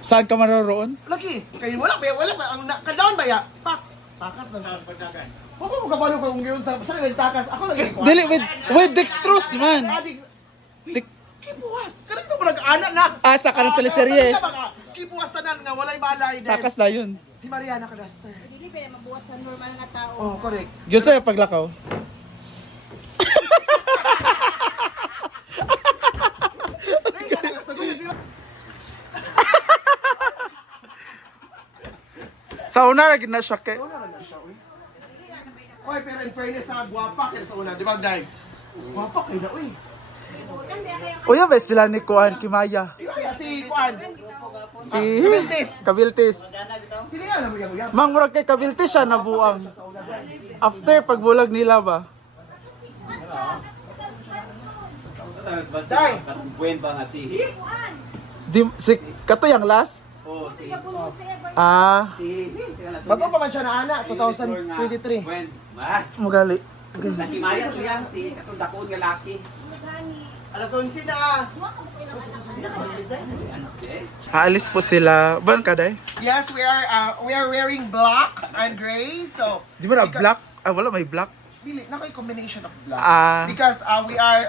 Saan ka maroroon? Lagi, kaya wala ba, ang kadaon ba ya? Takas na. Saan pagdagan? Huwag mo kabalo ka kung gayon sa takas. Ako lagi. Dili, with dextrose man. Kipuwas. Kanang ito mo nag-anak na. Sa kanang teleserye. Kipuwas tanan nga, walay balay. Takas na yun. Si Mariana Cadaster. Dili ba mabuhat sa normal nga tao? Oh, correct. Diyos sa'yo paglakaw. Sa una lagi na siya kay. Oy, pero in fairness sa guwapa kaya sa una, di ba, Day? Guwapa kayo na, uy. Uya ba sila ni Kuan Kimaya? Kaya si Kuan. Si Kabiltis. Kabiltis. Sino yan? Ano yan? Mang murag kay Kabiltis siya nabuang. After pagbulag nila ba? Day. Buen ba nga si? Si kato yang last? Oh, si. Si Bago pa man siya na ana, 2023. Buen. Ma. Mugali. Sa Kimaya to yan si katong dakon nga laki. Alas 11 na. Aalis po sila. Ban ka day? Yes, we are wearing black and gray. So, Di ba na black? Wala may black. dili na ko'y combination of black. Because we are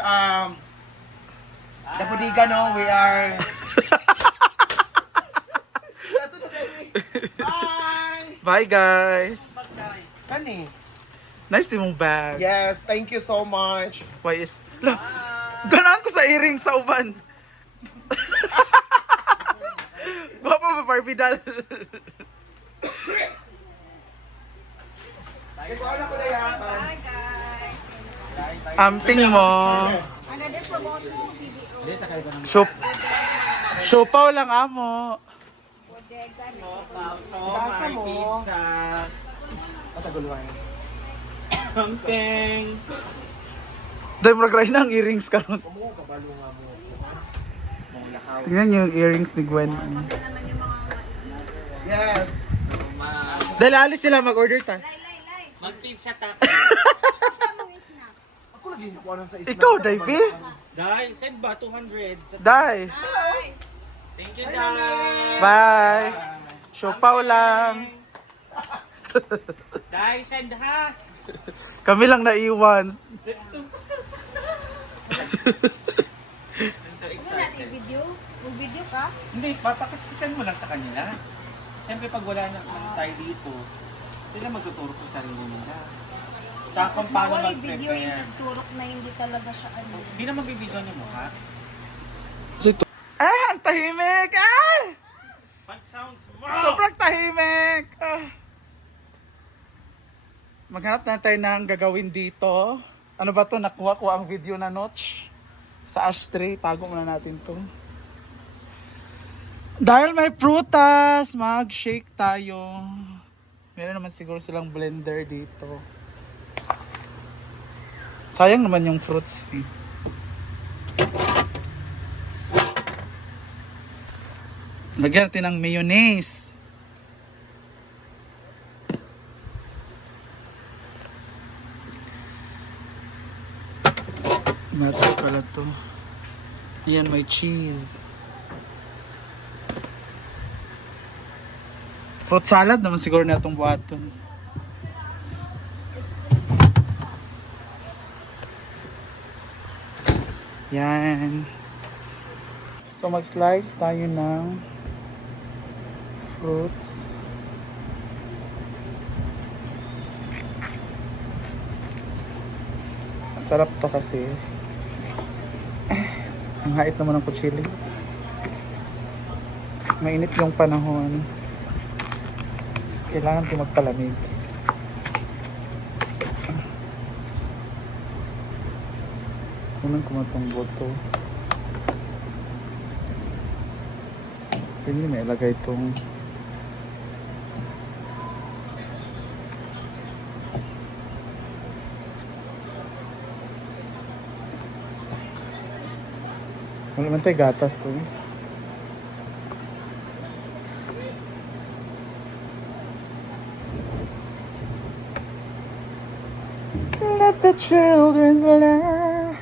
the bodega, no? We are Bye. Bye guys. Kani. Nice yung bag. Yes, thank you so much. Why is... La, ganaan ko sa earring sa uban. Guwapa ba Barbie doll? Hi guys. Amping mo. Another promotion sa CDO. Siopaw lang amo. Bodega na. So, Basa may mo. pizza. Pataguluan. Camping. Dahil mag-ray na ang earrings karon. Kamo kabalo nga mo. Mong Tingnan niyo yung earrings ni Gwen. Yes. So, Dahil alis sila mag-order ta. Lay. mag-pizza ta. Sa mo is na. Ako lagi nakuha ng sa isla. Ikaw, Davey? Dai, send ba 200? Day. Hi. Thank you, Dai. Bye. Siopaw lang. Dai, send ha. Kami lang naiwan. Let's do I'm so Ano natin excited. video? Mag-video ka? Hindi, papakit-send mo lang sa kanila. Siyempre pag wala na tayo dito, sila magtuturo sa sarili nila. Sa kung paano Bawal i-video yung mag-prepare. nagturok na hindi talaga siya ano. Hindi na magbibideo niyo mo, ha? Ang tahimik! What sounds more? Sobrang tahimik! Maghanap na tayo ng gagawin dito. Ano ba to? Nakuha ko ang video na notch sa ashtray. Tago muna natin to. Dahil may prutas, mag-shake tayo. Meron naman siguro silang blender dito. Sayang naman yung fruits eh. Lagyan natin ng mayonnaise. Matter pala to. Ayan, may cheese. Fruit salad naman siguro na itong buhaton. Yan. So mag-slice tayo ng fruits. Sarap to kasi. Ang hait naman ng kutsili. Mainit yung panahon. Kailangan ito magpalamig. Kunan ko man itong boto. Hindi may ilagay itong wala man tayo gatas to. Let the children's laugh.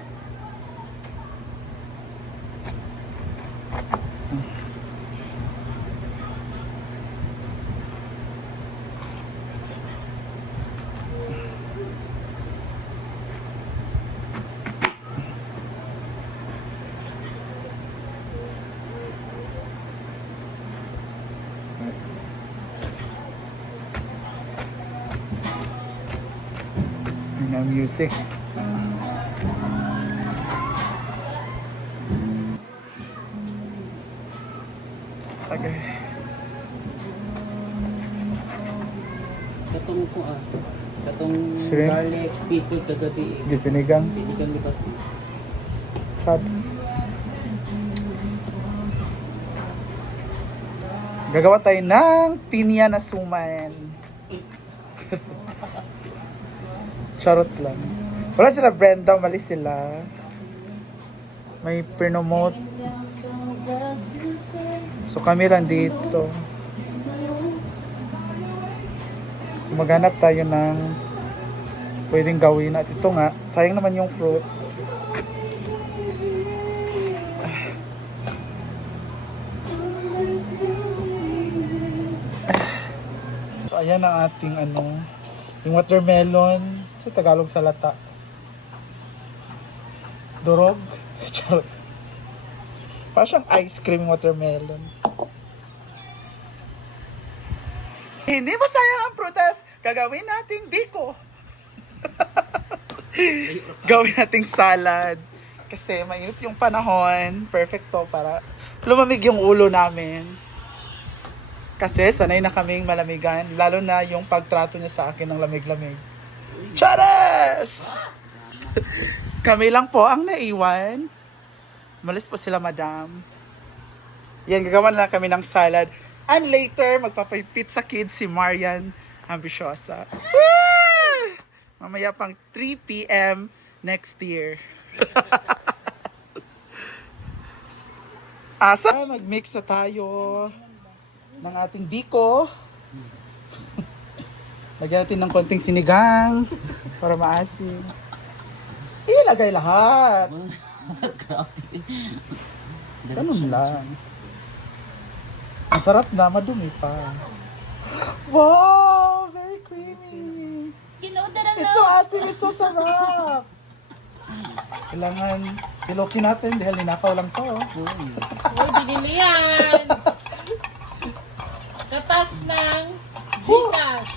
music. Okay. Katong ko katong Shrimp? garlic seafood kagabi eh. Gisinigang. Sinigang di ba? Chad. Gagawa tayo ng pinya na suman. Charot lang. Wala sila Brenda, umalis sila. May promote. So kami lang dito. So maghanap tayo ng pwedeng gawin. At ito nga, sayang naman yung fruits. So ayan ang ating yung watermelon sa Tagalog salata. Durog. Charot. Parang siyang ice cream watermelon. Hindi masayang ang prutas. Gagawin nating biko. Gawin nating salad. Kasi mainit yung panahon. Perfecto para lumamig yung ulo namin. Kasi sanay na kaming malamigan. Lalo na yung pagtrato niya sa akin ng lamig-lamig. Charas! Kami lang po ang naiwan. Malis po sila, madam. Yan, gagawa na lang kami ng salad. And later, magpapipit sa kids si Marian Ambisyosa. Woo! Mamaya pang 3 p.m. next year. Asa, mag-mix na tayo ng ating biko. Lagyan natin ng konting sinigang para maasim. Ilagay lahat. Grabe. Ganun lang. Ang sarap na, madumi pa. Wow! Very creamy. It's so asin, it's so sarap. Kailangan tilokin natin dahil ninakaw lang to. Uy, binili yan! Katas ng Gcash.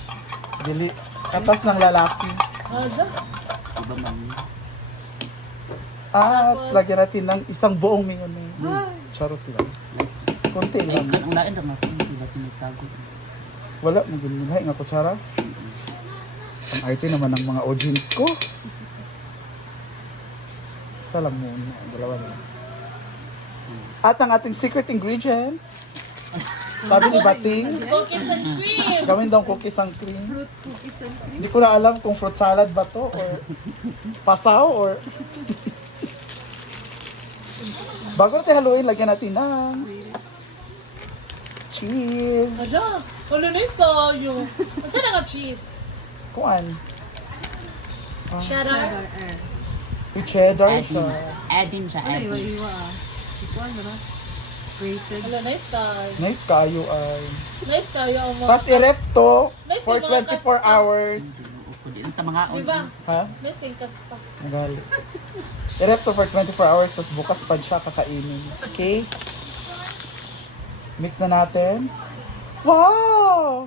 Dili, katas ng lalaki. Ano? Iba man. At Tapos- lagyan natin ng isang buong mayonnaise. Charot lang. Konti Ay, lang. ang lain lang ako. Hindi ba sinagsagot? Wala, magulihay nga kutsara. Ang arte naman ng mga audience ko. Isa lang muna, dalawa lang. At ang ating secret ingredients. Sabi ni Bating, Cookies and cream. gawin daw cookies and cream. Fruit cookies and cream. Hindi ko na alam kung fruit salad ba to or pasaw or bago natin haluin, lagyan natin ng cheese. Hala, hulunis kayo. Ang sana nga cheese? Kuan? Cheddar. May cheddar Add siya. Add in siya. Add in. Hulunis kayo. Nice kayo ay. Nice kayo ang mga... Tapos i-ref to Nice for yung mga 24 kasta. hours. Hindi lang mga Diba? Ha? Nice yung kaspa. Nagali. I-ref to for 24 hours tapos bukas pa siya kakainin. Okay? Mix na natin. Wow!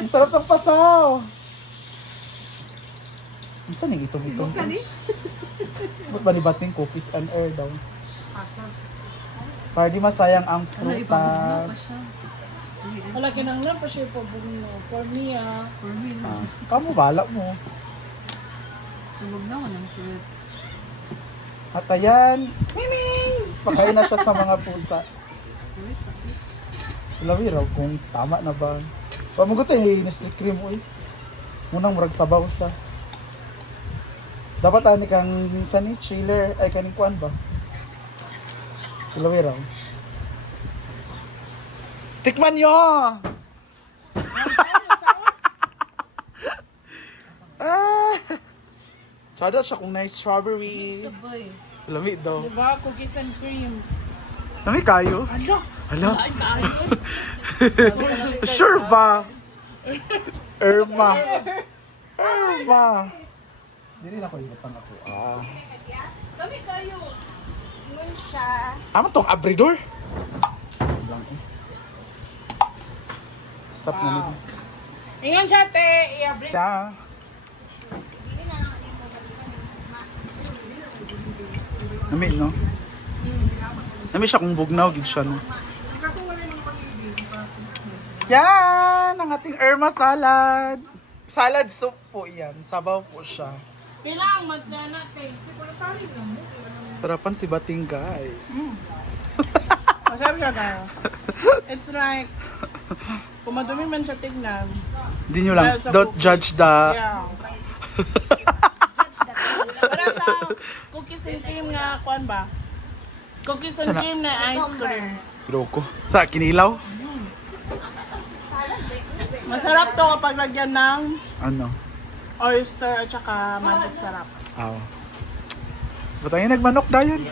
Ang sarap ng pasaw! Ang saan yung itong-itong? Ba't ba ni Bating cookies and air daw? Para di masayang ang frutas. Wala kinanglan pa siya po for me Kamu bala mo. Tulog na ng fruits. At ayan, miming! Pakain na siya sa mga pusa. Lawi raw kung tama na ba. Pamugot tayo yung Nestle cream oy. Munang murag sabaw siya. Dapat ani kang sani chiller ay kaning kuan ba? Lawi raw. Tikman nyo! Ah! Sada siya kung nice strawberry. Lami daw. Diba? Cookies and cream. Lami kayo? Ano? Hala? Ay, kayo. Sure ba? Irma. Dili na ko ibutang ako. Kami kayo. Ngun siya. Ama tong abridor? Stop na nito. Ingan siya, te. I-abrit. Yeah. Nami, no? Nami siya kung bugnaw, gid siya, no? Yan! Ang ating Irma salad. Salad soup po yan. Sabaw po siya. Bilang, magdana natin. Tarapan si Bating, guys. Masarap siya, guys. It's like, kung madumi man siya tignan. Hindi nyo lang, Dahil sa don't cookie. judge the... Yeah. Para sa cookies and cream nga, kuan ba? Cookies and Sana- cream na ice cream. Loko. Sa kinilaw? Masarap to kapag lagyan ng Ano? oyster at saka magic sarap. Aw. Ba't tayo nagmanok dayon?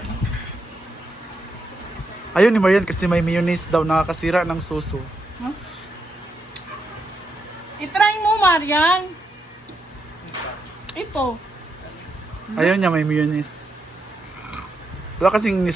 Ayun ni Marian kasi may mayonnaise daw nakakasira ng suso. I-try mo, Marian. Ito. Ayun niya may mayonnaise. Wala kasing